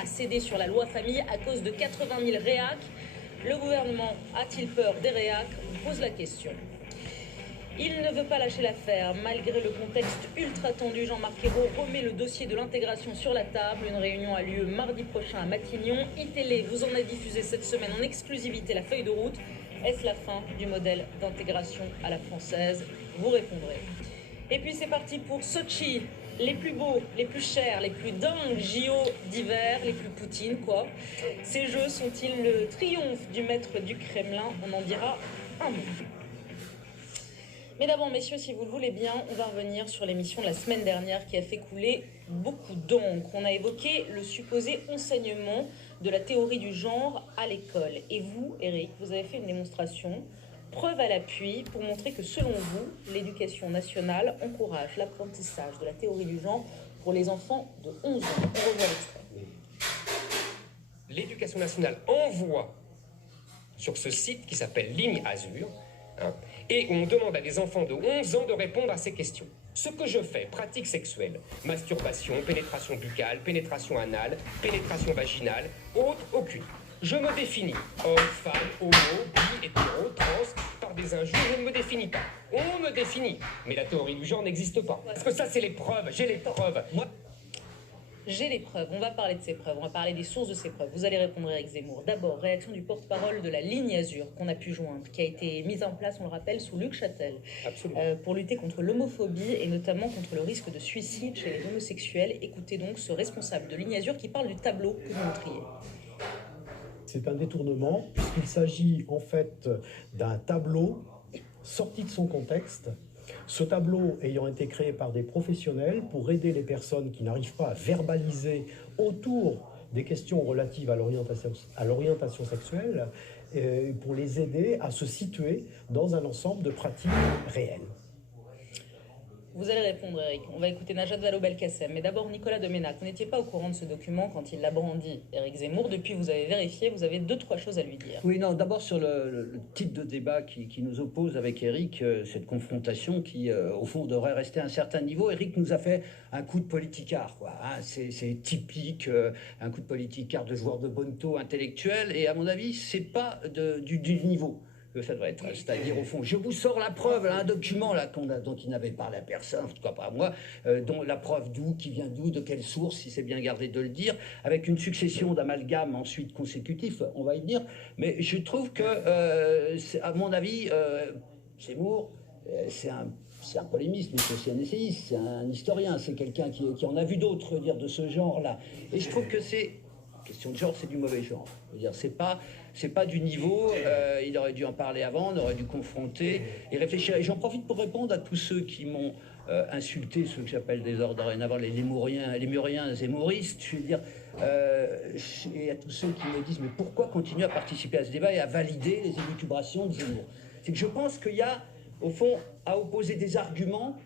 a cédé sur la loi famille à cause de 80 000 réacs. Le gouvernement a-t-il peur des réacs? On pose la question. Il ne veut pas lâcher l'affaire. Malgré le contexte ultra tendu, Jean-Marc Ayrault remet le dossier de l'intégration sur la table. Une réunion a lieu mardi prochain à Matignon. iTélé vous en a diffusé cette semaine en exclusivité la feuille de route. Est-ce la fin du modèle d'intégration à la française? Vous répondrez. Et puis c'est parti pour Sotchi. Les plus beaux, les plus chers, les plus dingues JO d'hiver, les plus Poutine, quoi. Ces jeux sont-ils le triomphe du maître du Kremlin? On en dira un mot. Mais d'abord, messieurs, si vous le voulez bien, on va revenir sur l'émission de la semaine dernière qui a fait couler beaucoup d'encre. On a évoqué le supposé enseignement de la théorie du genre à l'école. Et vous, Eric, vous avez fait une démonstration, preuve à l'appui, pour montrer que selon vous, l'éducation nationale encourage l'apprentissage de la théorie du genre pour les enfants de 11 ans. On revoit l'extrait. L'éducation nationale envoie sur ce site qui s'appelle Ligne Azur, et on demande à des enfants de 11 ans de répondre à ces questions. Ce que je fais, pratique sexuelle, masturbation, pénétration buccale, pénétration anale, pénétration vaginale, autre, aucune. Je me définis, homme, femme, homo, bi, hétéro, trans, par des injures, je ne me définis pas. On me définit, mais la théorie du genre n'existe pas. Parce que ça, c'est les preuves, j'ai les preuves. Moi... J'ai les preuves, on va parler de ces preuves, on va parler des sources de ces preuves. Vous allez répondre, Éric Zemmour. D'abord, réaction du porte-parole de la Ligne Azur qu'on a pu joindre, qui a été mise en place, on le rappelle, sous Luc Châtel, pour lutter contre l'homophobie et notamment contre le risque de suicide chez les homosexuels. Écoutez donc ce responsable de Ligne Azur qui parle du tableau que vous montriez. C'est un détournement puisqu'il s'agit en fait d'un tableau sorti de son contexte. Ce tableau ayant été créé par des professionnels pour aider les personnes qui n'arrivent pas à verbaliser autour des questions relatives à l'orientation sexuelle, pour les aider à se situer dans un ensemble de pratiques réelles. Vous allez répondre, Eric. On va écouter Najat Vallaud-Belkacem. Mais d'abord, Nicolas Doménac. Vous n'étiez pas au courant de ce document quand il l'a brandi, Éric Zemmour. Depuis, vous avez vérifié, vous avez 2-3 choses à lui dire. Oui, non, d'abord sur le type de débat qui nous oppose avec Eric, cette confrontation qui, au fond, devrait rester à un certain niveau. Eric nous a fait un coup de politicard, quoi. Hein, c'est typique, un coup de politicard de joueur de bonneto intellectuel. Et à mon avis, c'est pas du niveau que ça devrait être. C'est-à-dire, au fond, je vous sors la preuve, là, un document là, dont il n'avait parlé à personne, en tout cas pas à moi, dont la preuve d'où, qui vient d'où, de quelle source, si c'est bien gardé de le dire, avec une succession d'amalgames ensuite consécutifs, on va y venir. Mais je trouve que, à mon avis, Zemmour, c'est un polémiste, mais c'est aussi un essayiste, c'est un historien, c'est quelqu'un qui en a vu d'autres dire de ce genre-là. Et je trouve que c'est... question de genre, c'est du mauvais genre. Je veux dire, c'est pas du niveau. Il aurait dû en parler avant, on aurait dû confronter et réfléchir. Et j'en profite pour répondre à tous ceux qui m'ont insulté, ceux que j'appelle dorénavant les lémuriens zémouristes. Je veux dire, et à tous ceux qui me disent mais pourquoi continuer à participer à ce débat et à valider les élucubrations de Zemmour? C'est que je pense qu'il y a, au fond, à opposer des arguments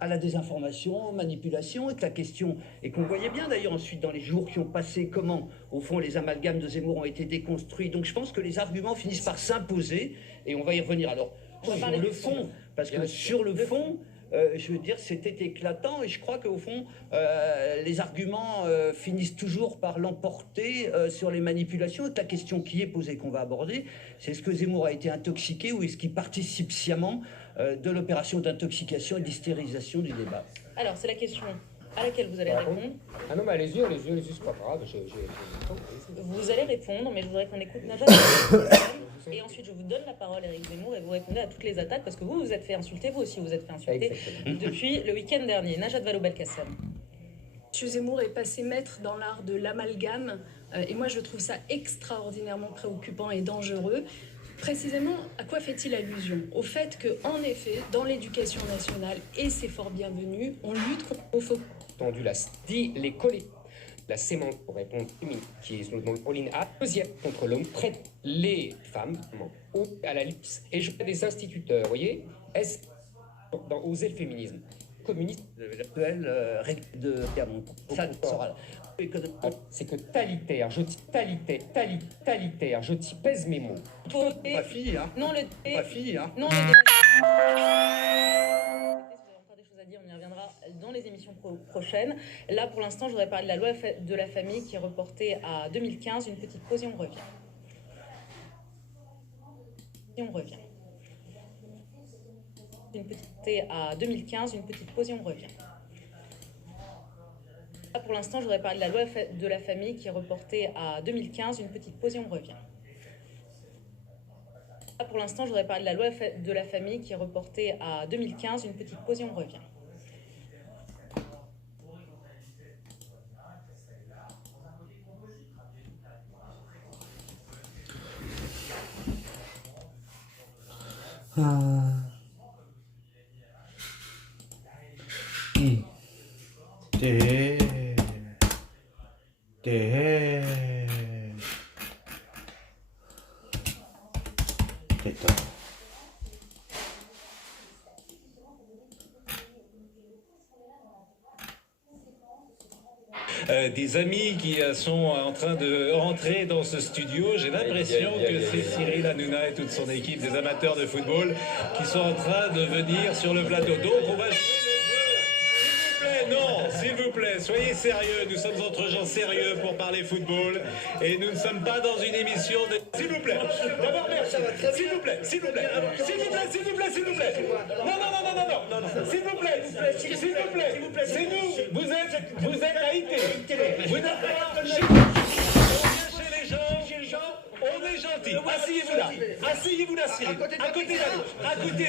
à la désinformation, manipulation, et que la question, et qu'on voyait bien d'ailleurs ensuite dans les jours qui ont passé, comment au fond les amalgames de Zemmour ont été déconstruits. Donc je pense que les arguments finissent par s'imposer, et on va y revenir. Alors sur le fond, parce que sur le fond, je veux dire, c'était éclatant, et je crois qu'au fond, les arguments finissent toujours par l'emporter sur les manipulations. Et la question qui est posée, qu'on va aborder, c'est est-ce que Zemmour a été intoxiqué ou est-ce qu'il participe sciemment de l'opération d'intoxication et d'hystérisation du débat? Alors, c'est la question à laquelle vous allez répondre. Ah non, mais allez-y, c'est pas grave. Vous allez répondre, mais je voudrais qu'on écoute Najat. Et ensuite, je vous donne la parole, Éric Zemmour, et vous répondez à toutes les attaques, parce que vous vous êtes fait insulter, vous aussi vous êtes fait insulter. Exactement. Depuis le week-end dernier. Najat Vallaud-Belkacem. M. Zemmour est passé maître dans l'art de l'amalgame, et moi je trouve ça extraordinairement préoccupant et dangereux. Précisément, à quoi fait-il allusion? Au fait qu'en effet, dans l'éducation nationale, et c'est fort bienvenu, on lutte contre l'homophobie. Tendu la dit les coller. La sémence, pour répondre qui est dans le Pauline A, deuxième contre l'homme, traite les femmes à la lipse. Et je fais des instituteurs, vous voyez, est-ce dans oser le féminisme communiste, l'actuelle règle de Clermont. Ça sera là. C'est que talitaire, je t'y pèse mes mots. Ma fille, hein. Non, Ma fille, hein. Non, le débat. Si vous avez encore des choses à dire, on y reviendra dans les émissions prochaines. Là, pour l'instant, je voudrais parler de la loi de la famille qui est reportée à 2015. Une petite pause et on revient. Et on revient. Une petite à 2015, une petite pause et on revient. Là, pour l'instant, je voudrais parler de la loi de la famille qui est reportée à 2015. Une petite pause et on revient. Là, pour l'instant, je voudrais parler de la loi de la famille qui est reportée à 2015. Une petite pause et on revient. Des amis qui sont en train de rentrer dans ce studio. J'ai l'impression que c'est Cyril Hanouna et toute son équipe des amateurs de football qui sont en train de venir sur le plateau. Donc on va jouer le jeu. S'il vous plaît, non, s'il vous plaît, soyez sérieux. Nous sommes entre gens sérieux pour parler football et nous ne sommes pas dans une émission de... S'il vous plaît, d'abord merci. S'il vous plaît, s'il vous plaît, s'il vous plaît, s'il vous plaît, s'il vous plaît. Non, s'il vous plaît, c'est nous. Vous êtes à IT. Vous n'êtes pas chez les gens. On est gentil. Asseyez-vous là. Asseyez-vous là, Cyril. À côté là. À côté.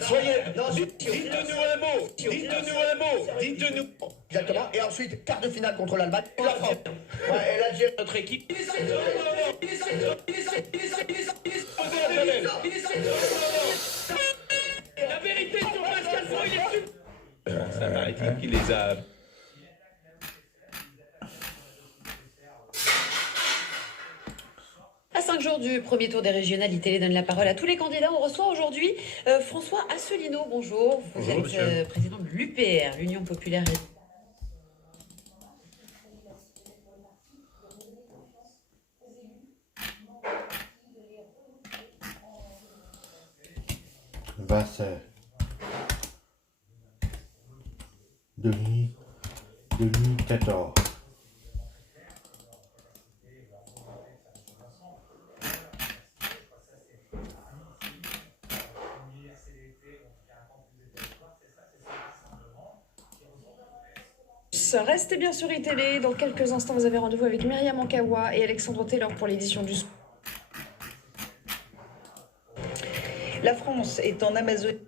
Soyez. Dites-nous un mot. Dites-nous. Exactement. Et ensuite, quart de finale contre l'Allemagne et la France. Ouais, et l'Algérie, notre équipe. La vérité sur Pascal Pro, il est plus... C'est la maritime qui les a... À 5 jours du premier tour des régionales, ITélé donne la parole à tous les candidats. On reçoit aujourd'hui François Asselineau. Bonjour, vous êtes président de l'UPR, l'Union Populaire. Vasseur 2014. Restez bien sur ITélé. Dans quelques instants, vous avez rendez-vous avec Myriam Ankawa et Alexandre Taylor pour l'édition du sport. La France est en Amazonie.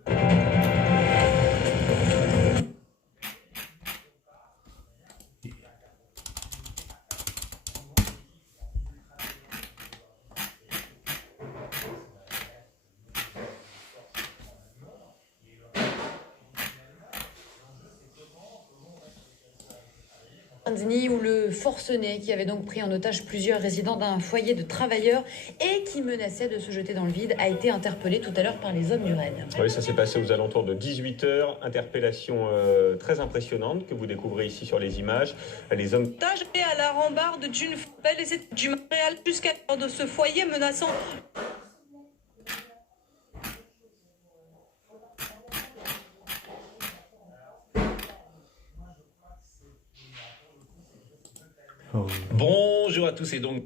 Où le forcené, qui avait donc pris en otage plusieurs résidents d'un foyer de travailleurs et qui menaçait de se jeter dans le vide, a été interpellé tout à l'heure par les hommes du RAID. Oui, ça s'est passé aux alentours de 18h. Interpellation très impressionnante que vous découvrez ici sur les images. Les hommes... À la rambarde d'une fable et c'est du matériel jusqu'à l'heure de ce foyer menaçant... Bonjour à tous et donc...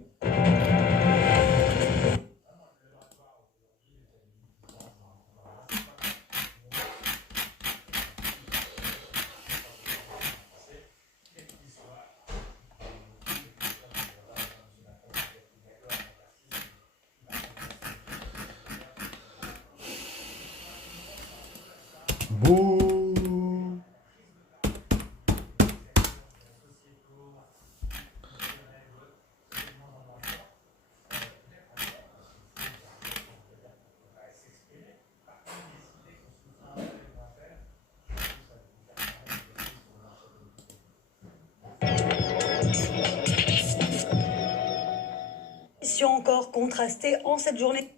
Encore contrastée en cette journée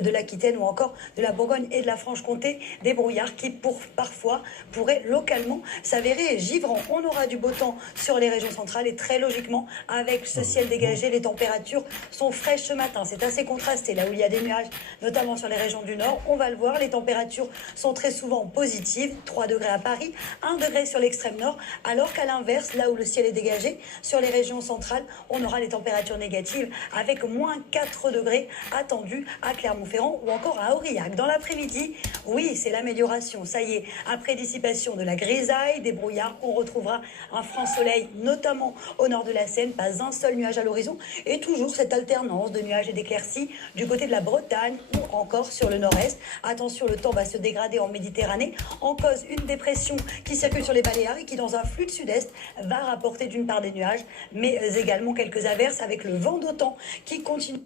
de l'Aquitaine ou encore de la Bourgogne et de la Franche-Comté, des brouillards qui parfois pourraient localement s'avérer givrants. On aura du beau temps sur les régions centrales et très logiquement avec ce ciel dégagé, les températures sont fraîches ce matin. C'est assez contrasté là où il y a des nuages, notamment sur les régions du nord. On va le voir, les températures sont très souvent positives, 3 degrés à Paris, 1 degré sur l'extrême nord, alors qu'à l'inverse, là où le ciel est dégagé, sur les régions centrales, on aura les températures négatives avec moins 4 degrés attendus à Clermont-Ferrand ou encore à Aurillac. Dans l'après-midi, oui, c'est l'amélioration. Ça y est, après dissipation de la grisaille, des brouillards, on retrouvera un franc soleil, notamment au nord de la Seine, pas un seul nuage à l'horizon, et toujours cette alternance de nuages et d'éclaircies du côté de la Bretagne ou encore sur le nord-est. Attention, le temps va se dégrader en Méditerranée, en cause une dépression qui circule sur les Baléares et qui, dans un flux de sud-est, va rapporter d'une part des nuages, mais également quelques averses avec le vent d'automne qui continue.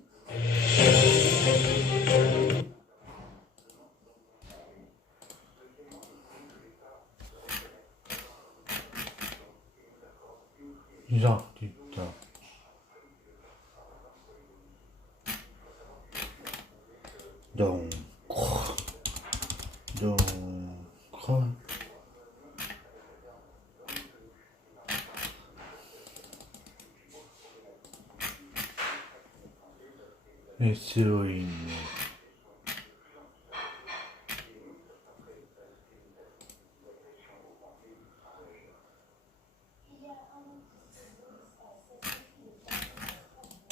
Identità. Donc, SOIN.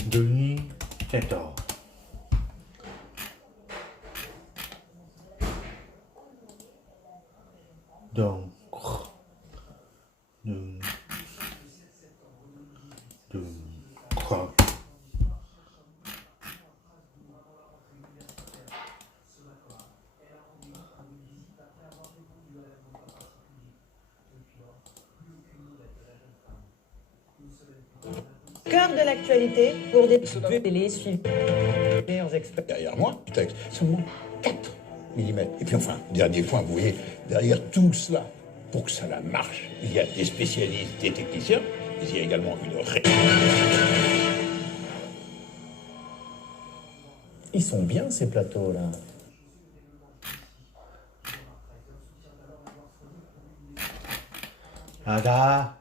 Denis 14. Donc, Cœur de l'actualité pour des télé suivis. Derrière moi, du texte, seulement 4 mm. Et puis enfin, dernier point, vous voyez, derrière tout cela, pour que ça marche, il y a des spécialistes, des techniciens, mais il y a également une Ils sont bien ces plateaux-là. Aga.